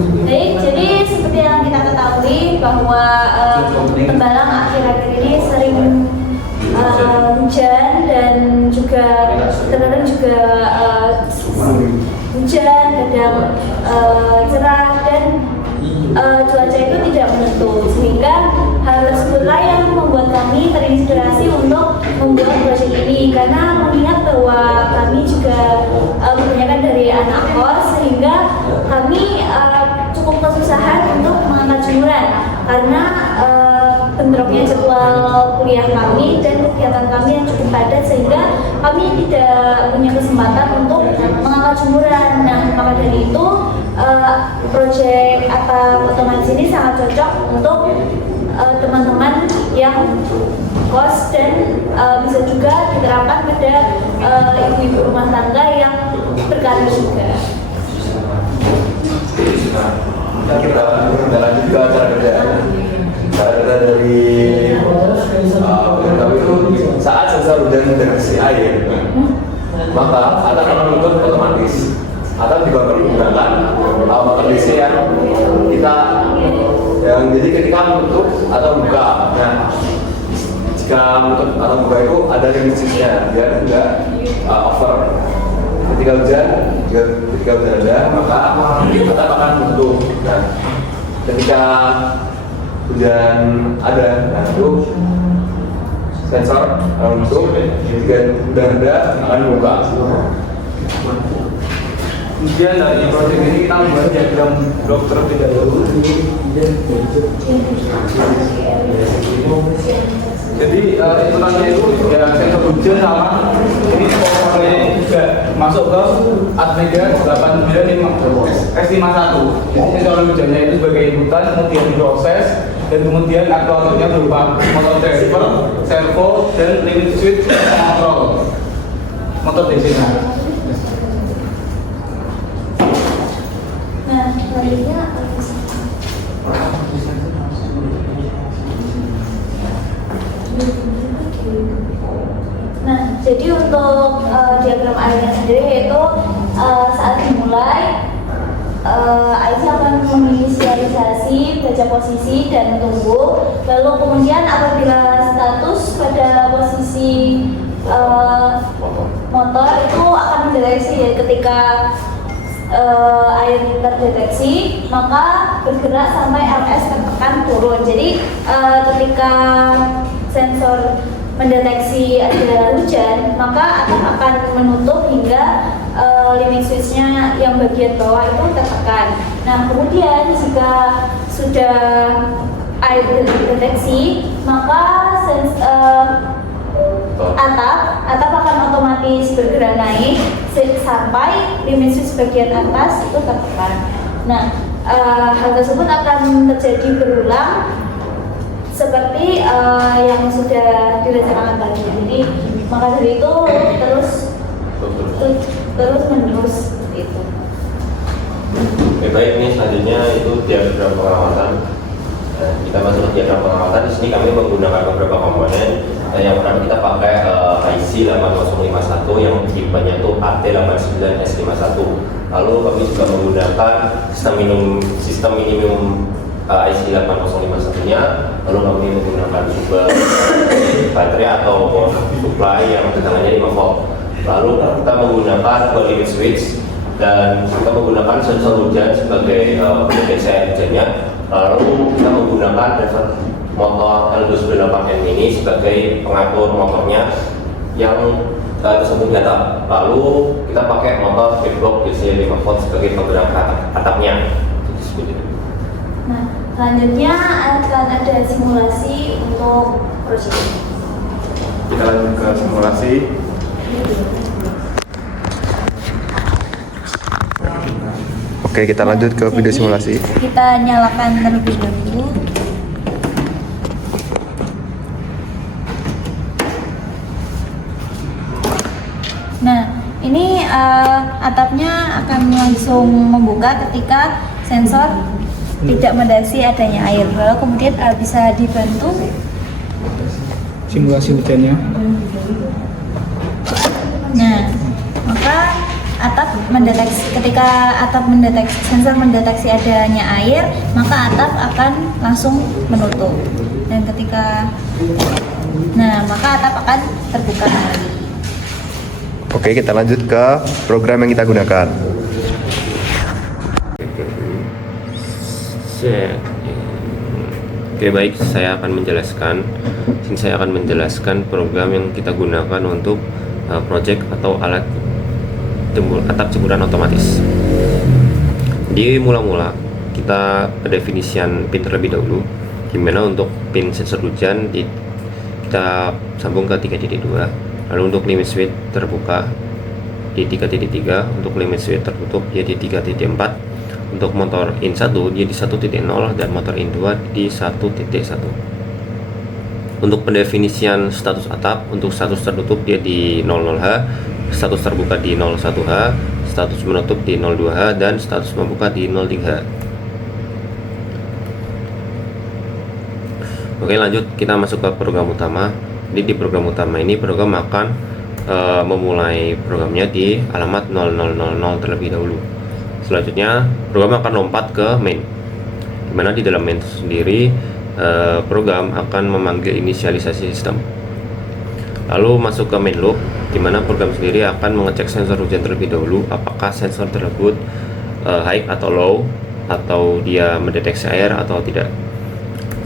Baik, jadi seperti yang kita ketahui bahwa Tembalang akhir-akhir ini sering hujan dan juga terkadang juga hujan, kadang cerah dan cuaca itu tidak menentu, sehingga hal tersebutlah yang membuat kami terinspirasi untuk membuat proyek ini, karena mengingat bahwa kami juga kebanyakan dari anak kos, sehingga kami cukup kesusahan untuk mengangkat jemuran karena bentroknya jadwal kuliah kami dan kegiatan kami yang cukup padat, sehingga kami tidak punya kesempatan untuk mengangkat jemuran. Nah, maka dari itu proyek atap otomatis ini sangat cocok untuk teman-teman yang kos dan bisa juga diterapkan pada ibu-ibu rumah tangga yang berkarir juga. Kita lanjut ke acara kerja. Acara kerja dari kami itu saat sensor hujan deteksi air, maka atap akan menutup otomatis. Atap juga menggunakan kondisi yang kita jadi ketika menutup atau buka. Nah, jika menutup atau buka itu ada limitsnya biar tidak over. Ketika hujan ada, maka atap akan menutup. Nah, ketika hujan ada, nah itu sensor akan menutup. Jika hujan ada, akan membuka. Kemudian dari proyek ini kita membuat diagram blok terlebih dahulu. Jadi itulannya itu ya sensor hujan sama ini pokoknya juga masuk ke Atmega 8951 S51. Jadi sensor hujannya itu sebagai inputan, kemudian diproses dan kemudian aktuatornya berupa motor driver, servo dan limit switch kontrol motor DC. Nah, selanjutnya jadi untuk diagram airnya sendiri yaitu saat dimulai Aisyah akan menginisialisasi baca posisi dan tunggu, lalu kemudian apabila status pada posisi motor itu akan mendeteksi ya, ketika air terdeteksi maka bergerak sampai LS tertekan turun. Jadi ketika sensor mendeteksi ada hujan, maka akan menutup hingga limit switchnya yang bagian bawah itu tertekan. Nah, kemudian jika sudah air terdeteksi, maka atap akan otomatis bergerak naik sampai limit switch bagian atas itu tertekan. Nah, hal tersebut akan terjadi berulang seperti yang sudah direncanakan tadi. Jadi maka dari itu terus menerus itu. Oke, baik, ini selanjutnya itu diagram pengawasan. Kita masuk ke diagram pengawasan. Di sini kami menggunakan beberapa komponen. Yang pertama kita pakai IC 8051 yang tipenya itu AT89S51. Lalu kami juga menggunakan sistem minimum IC 8051-nya. Lalu kami menggunakan sumber baterai atau supply yang tegangannya 5 volt. Lalu kita menggunakan limit switch dan kita menggunakan sensor hujan sebagai pendeteksi hujannya. Lalu kita menggunakan motor L298N ini sebagai pengatur motornya yang tersambung data. Lalu kita pakai motor big block DC 5 volt sebagai penggerak atapnya. Nah, selanjutnya akan ada simulasi untuk proyek ini. Kita lanjut ke simulasi. Oke, kita lanjut ke video simulasi. Kita nyalakan terlebih dahulu. Nah, ini atapnya akan langsung membuka ketika sensor tidak mendeteksi adanya air. Lalu kemudian bisa dibantu Simulasi hujannya. Nah, maka ketika atap mendeteksi, sensor mendeteksi adanya air, maka atap akan langsung menutup. Dan maka atap akan terbuka kembali. Oke, kita lanjut ke program yang kita gunakan. Oke, baik, saya akan menjelaskan program yang kita gunakan untuk project atau alat atap jemuran otomatis. Di mula-mula kita pendefinisian pin terlebih dahulu, dimana untuk pin sensor hujan kita sambung ke 3.2, lalu untuk limit switch terbuka di 3.3, untuk limit switch tertutup dia di 3.4, untuk motor in 1 dia di 1.0 dan motor in 2 di 1.1. Untuk pendefinisian status atap, untuk status tertutup dia di 00H, status terbuka di 01H, status menutup di 02H, dan status membuka di 03H. Oke, lanjut kita masuk ke program utama. Jadi di program utama ini program akan memulai programnya di alamat 0000 terlebih dahulu. Selanjutnya program akan lompat ke main, dimana di dalam main sendiri program akan memanggil inisialisasi sistem, lalu masuk ke main loop, dimana program sendiri akan mengecek sensor hujan terlebih dahulu apakah sensor tersebut high atau low, atau dia mendeteksi air atau tidak.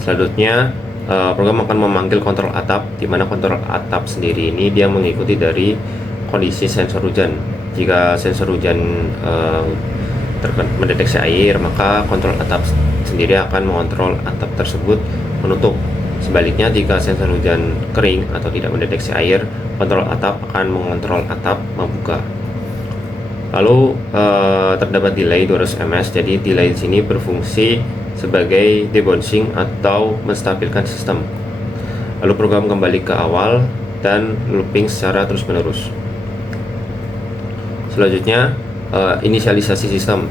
Selanjutnya program akan memanggil kontrol atap, dimana kontrol atap sendiri ini dia mengikuti dari kondisi sensor hujan. Jika sensor hujan mendeteksi air, maka kontrol atap sendiri akan mengontrol atap tersebut menutup. Sebaliknya, jika sensor hujan kering atau tidak mendeteksi air, kontrol atap akan mengontrol atap membuka. Lalu terdapat delay 200 ms. Jadi delay di sini berfungsi sebagai debouncing atau menstabilkan sistem. Lalu program kembali ke awal dan looping secara terus-menerus. Selanjutnya inisialisasi sistem.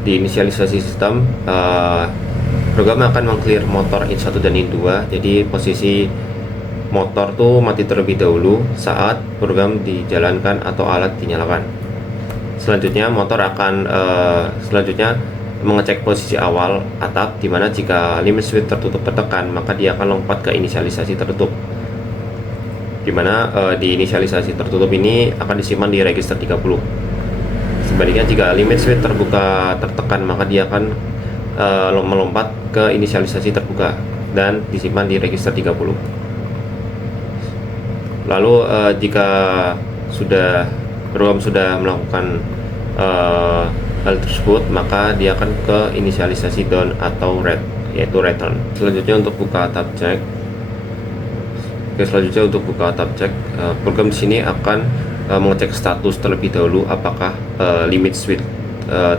Di inisialisasi sistem program akan meng-clear motor in 1 dan in 2. Jadi posisi motor tuh mati terlebih dahulu saat program dijalankan atau alat dinyalakan. Selanjutnya motor akan mengecek posisi awal atap, dimana jika limit switch tertutup tertekan, maka dia akan lompat ke inisialisasi tertutup, dimana di inisialisasi tertutup ini akan disimpan di register 30. Sebaliknya, jika limit switch terbuka tertekan, maka dia akan melompat ke inisialisasi terbuka dan disimpan di register 30. Lalu jika program sudah melakukan hal tersebut, maka dia akan ke inisialisasi down atau red, yaitu return. Selanjutnya untuk buka atap check. Program di sini akan mengecek status terlebih dahulu apakah limit switch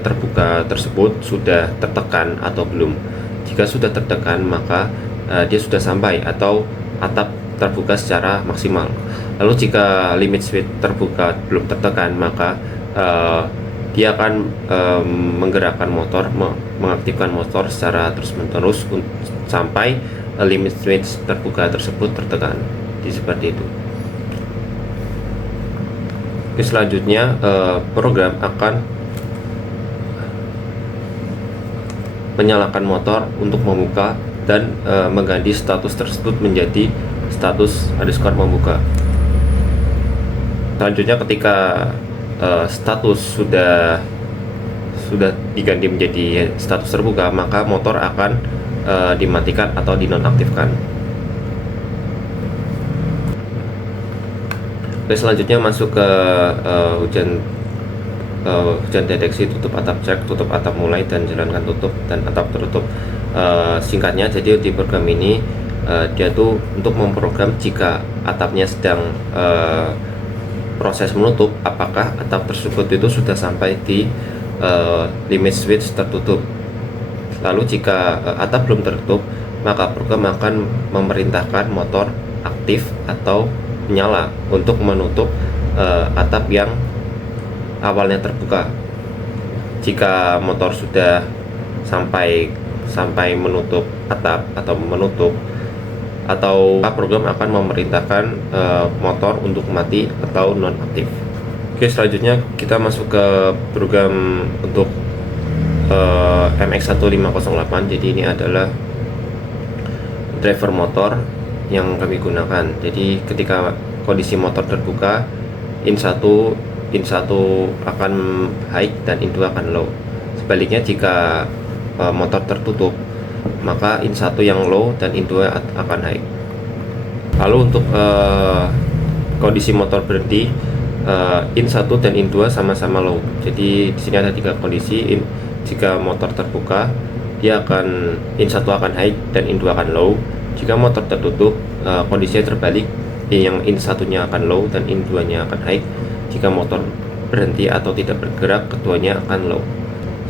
terbuka tersebut sudah tertekan atau belum. Jika sudah tertekan, maka dia sudah sampai atau atap terbuka secara maksimal. Lalu jika limit switch terbuka belum tertekan, maka dia akan menggerakkan motor, mengaktifkan motor secara terus-menerus sampai limit switch terbuka tersebut tertekan. Jadi seperti itu. Oke, selanjutnya program akan menyalakan motor untuk membuka dan mengganti status tersebut menjadi status underscore membuka. Selanjutnya ketika status sudah diganti menjadi status terbuka, maka motor akan dimatikan atau dinonaktifkan. Oke, selanjutnya masuk ke hujan deteksi, tutup atap cek, tutup atap mulai, dan jalankan tutup dan atap tertutup. Singkatnya, jadi di program ini dia tuh untuk memprogram jika atapnya sedang proses menutup, apakah atap tersebut itu sudah sampai di limit switch tertutup. Lalu jika atap belum tertutup, maka program akan memerintahkan motor aktif atau menyala untuk menutup atap yang awalnya terbuka. Jika motor sudah sampai menutup atap atau menutup, atau program akan memerintahkan motor untuk mati atau nonaktif. Oke, selanjutnya kita masuk ke program untuk MX1508. Jadi ini adalah driver motor yang kami gunakan. Jadi ketika kondisi motor terbuka, in1 akan high dan in2 akan low. Sebaliknya jika motor tertutup, maka in1 yang low dan in2 akan high. Lalu untuk kondisi motor berhenti, in1 dan in2 sama-sama low. Jadi di sini ada 3 kondisi. Jika motor terbuka, dia akan in1 akan high dan in2 akan low. Jika motor tertutup, kondisinya terbalik, yang in1-nya akan low dan in2-nya akan high. Jika motor berhenti atau tidak bergerak, keduanya akan low.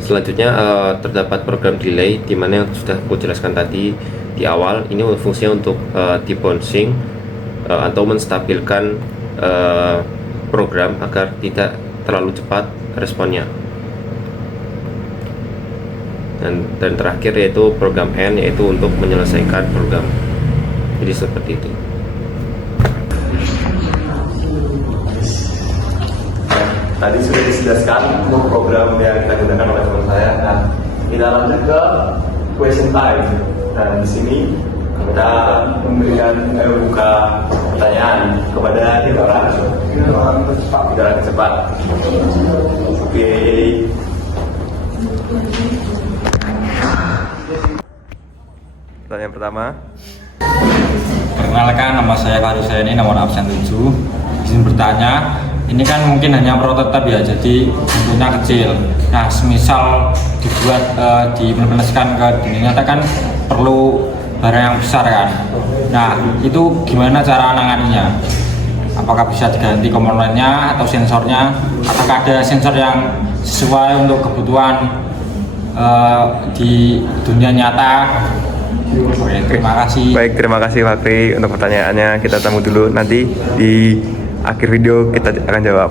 Selanjutnya terdapat program delay, di mana yang sudah aku jelaskan tadi di awal. Ini fungsinya untuk debouncing atau menstabilkan program agar tidak terlalu cepat responnya. Dan terakhir yaitu program N, yaitu untuk menyelesaikan program. Jadi seperti itu. Tadi sudah dijelaskan untuk program yang kita gunakan oleh teman saya. Nah, kita lanjut ke question time. Dan di sini kita memberikan buka pertanyaan kepada orang cepat. Oke. Pertanyaan pertama. Perkenalkan, nama saya Karuseni, nomor absen 7. Izin bertanya, ini kan mungkin hanya prototipe ya, jadi bentuknya kecil. Nah, semisal dibuat diimplementasikan ke dunia nyata kan perlu barang yang besar kan. Nah, itu gimana cara menanganinya? Apakah bisa diganti komponennya atau sensornya? Apakah ada sensor yang sesuai untuk kebutuhan di dunia nyata? Oke, terima kasih. Baik, terima kasih Fakri untuk pertanyaannya. Kita tunggu dulu, nanti di akhir video kita akan jawab.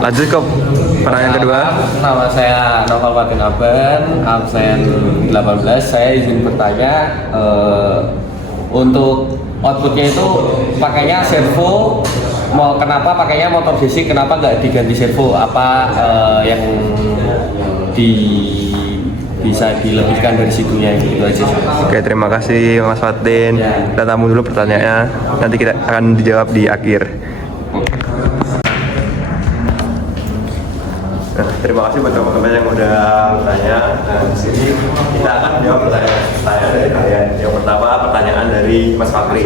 Lanjut ke pertanyaan kedua. Nama saya Novel Fatin Aben, absen 18. Saya izin bertanya, untuk outputnya itu pakainya servo, kenapa pakainya motor DC, kenapa nggak diganti servo? Apa yang bisa dilebihkan dari situnya, gitu aja. Oke, terima kasih Mas Fatin. Kita tamu dulu pertanyaannya, nanti kita akan dijawab di akhir. Nah, terima kasih buat teman-teman yang udah bertanya. Nah, di sini kita akan menjawab pertanyaan dari kalian. Yang pertama, pertanyaan dari Mas Fakri.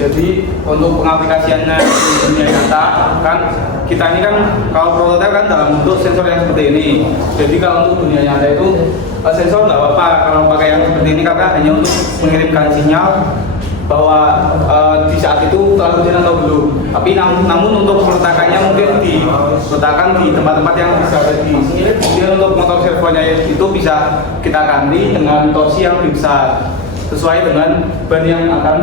Jadi untuk pengaplikasiannya di dunia nyata kan, kita ini kan kalau prototipe kan dalam bentuk sensor yang seperti ini. Jadi kalau untuk dunia nyata itu sensor nggak apa-apa kalau pakai yang seperti ini, karena hanya untuk mengirimkan sinyal bahwa di saat itu telah hujan atau belum. Tapi namun untuk peletakannya mungkin diletakkan di tempat-tempat yang bisa ada di sini. Kemudian untuk motor servonya itu bisa kita ganti dengan torsi yang bisa sesuai dengan ban yang akan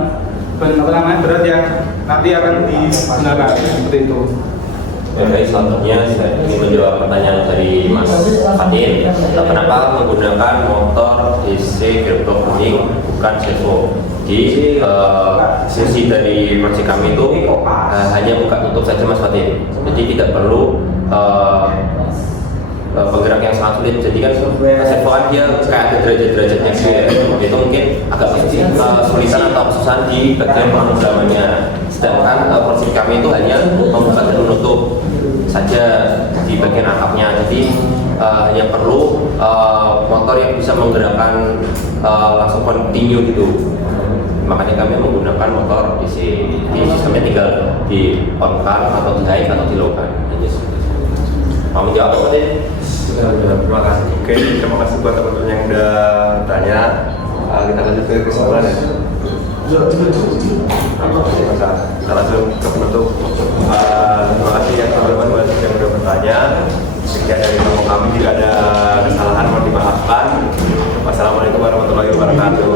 berat yang nanti akan digunakan, seperti itu. Baik, selanjutnya saya ingin menjawab pertanyaan dari Mas Fatin. Kenapa menggunakan motor DC gearbox bukan servo? Jadi fungsi dari proyek kami itu hanya buka tutup saja, Mas Fatin. Jadi tidak perlu penggerak yang sangat sulit. Jadi kan servo kan dia kayak ada derajat-derajatnya gitu ya. Itu mungkin agak kesulitan atau kesusahan di bagian pemrogramannya. Sedangkan proyek kami itu hanya membuka dan menutup saja di bagian atapnya. Jadi hanya perlu motor yang bisa menggerakkan langsung continue gitu. Makanya kami menggunakan motor DC. Di sistemnya tinggal di on kan atau di high atau di low kan. Mau menjawab apa tadi? Terima kasih. Oke, terima kasih buat teman-teman yang udah bertanya. Kita lanjut ke kesimpulan ya. Kita langsung ke penutup. Terima kasih ya teman-teman buat yang udah bertanya. Sekian dari kami, jika ada kesalahan mohon dimaafkan. Wassalamualaikum warahmatullahi wabarakatuh.